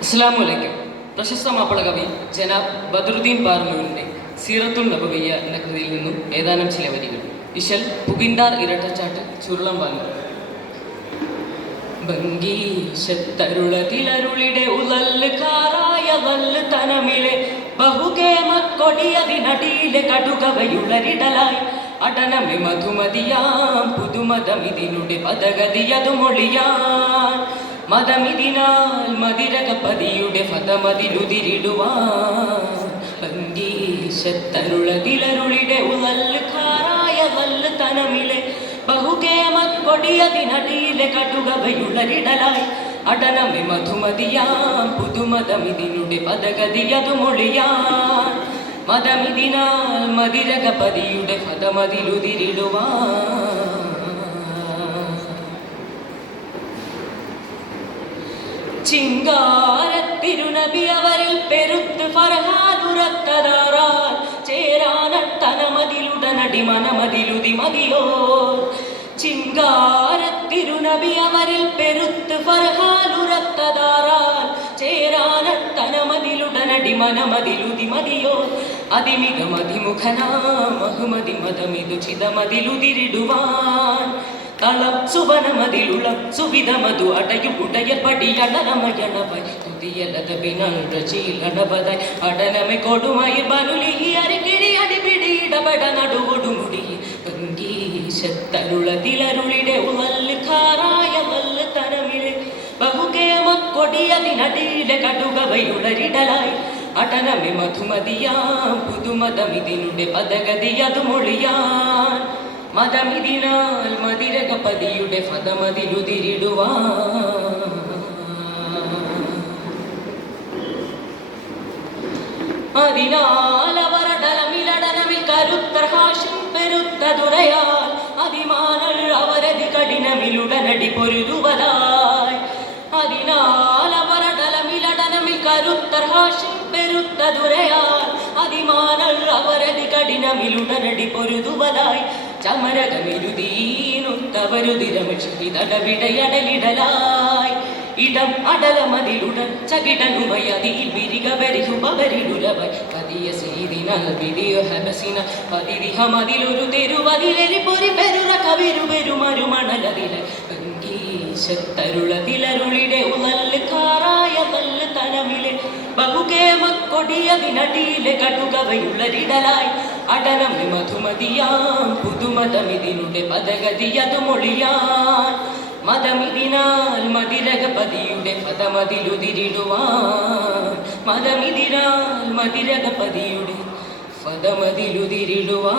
അസ്സലാമു പ്രശസ്ത മാപ്പിള കവി ജനാബ് ബദറുദ്ദീൻ ബാർമൂരിൻ്റെ സീറത്തുൽ നബവിയ്യ എന്ന കൃതിയിൽ നിന്നും ഏതാനും ചില വരികൾ. ഇശൽ പുകിൻഡാർ ഇരട്ടച്ചാട്ട് ചുരുളം വാങ്ങി ഭംഗീശത്തരുളതിലരുളിടെ ഉലല്ലുകാരായ വല്ല് തനമിലെ ബഹുകേമ കൊടിയതിനടിയിലെ കടുകവയുളരിടലായി അടനമെ മധുമതിയാം പുതുമതമിതിനുടെ പദഗതിയതു മൊഴിയാൻ മതമിതിനാൽ മതിരകപതിയുടെ ഫതമതിലുതിരിടുവാൻ ഭംഗീശത്തരുളതിലരുളിടെ ഉലല്ലുകാരായ വല്ല് തനമിലെ ബഹുകേമ കൊടിയതിനടിയിലെ കടുകവയുളരിടലായി അടനമെ മധുമതിയാം പുതുമതമിതിനുടെ പദഗതിയതു മൊഴിയാൻ മതമിതിനാൽ മതിരകപതിയുടെ ഫതമതിലുതിരിടുവാൻ ചിങ്കാരത്തിരുനബി അവരിൽ പെരുത്ത് ഫർഹാദുറത്തതാറാൽ ചേരാനട്ടനമതിലുടനടി മനമതിലുതി മതിയോ ചിങ്കാരത്തിരുനബി അവരിൽ പെരുത്ത് ഫർഹാദുറത്തതാറാൽ ചേരാനട്ടനമതിലുടനടി മനമതിലുതി മതിയോ അതിമിക മതിമുഖനാം അഹ്മദി മതമിതു ചിതമതിലുതിരിടുവാൻ തളം സുവനമതിലുളം സുവിധമതു അടയും ഉടയപടിയണമയണവൈ തുതിയലതപിനീലണവതായി അടനമെ കൊടുമയിൽ ബനുലിഹി അരികിടി അടിപിടി ഇടപെട നടുകൊടുമുടി ഭംഗീശത്തരുളതിലരുളിടെ ഉലല്ലുകാരായ വല്ല് തനമിലെ ബഹുകേമ കൊടിയതിനടിയിലെ കടുകവയുളരിടലായി അടനമെ മധുമതിയാം പുതുമതമിതിനുടെ പദഗതിയതു മൊഴിയാൻ മതമിതിനാൽ മതിരകപതിയുടെ ഫതമതിലുതിരിടുവാൻ അതിനാൽ അവരടലമിലടനമിൽ കരുത്തർഹാശം പെരുത്തതുരയാൽ അതിമാനൽ അവരതി കഠിനമിലുടനടി പൊരുതുവതായി അതിനാൽ അവരടലമിലടനമിൽ കരുത്തർഹാശം പെരുത്തതുരയാൽ അതിമാനൽ അവരതി കഠിനമിലുടനടി പൊരുതുവതായി ചമരകമിരുതീനുത്തവരുതിരമിടവിടയടലിടലായി ഇടം അടലമതിലുടൻ ചകിടനുമയതിൽ വിരികവരിഹുപവരിലുലവൈ പതിയ സീതിനാൽ വിധിയ ഹബസിന പതിരിഹമതിലൊരു തെരുവതിലെരി പൊരി പെരുറ കവിരു പെരുമരുമണലതിലെ ഭംഗീശത്തരുളതിലരുളിടെ ഉലല്ലുകാരായ വല്ല് തനമിലെ ബഹുകേമ കൊടിയതിനടിയിലെ കടുകവയുളരിടലായി അടനമെ മധുമതിയാം പുതുമതമിതിനുടെ പദഗതിയതു മൊഴിയാൻ മതമിതിനാൽ മതിരകപതിയുടെ ഫതമതിലുതിരിടുവാൻ മതമിതിനാൽ മതിരകപതിയുടെ ഫതമതിലുതിരിടുവാൻ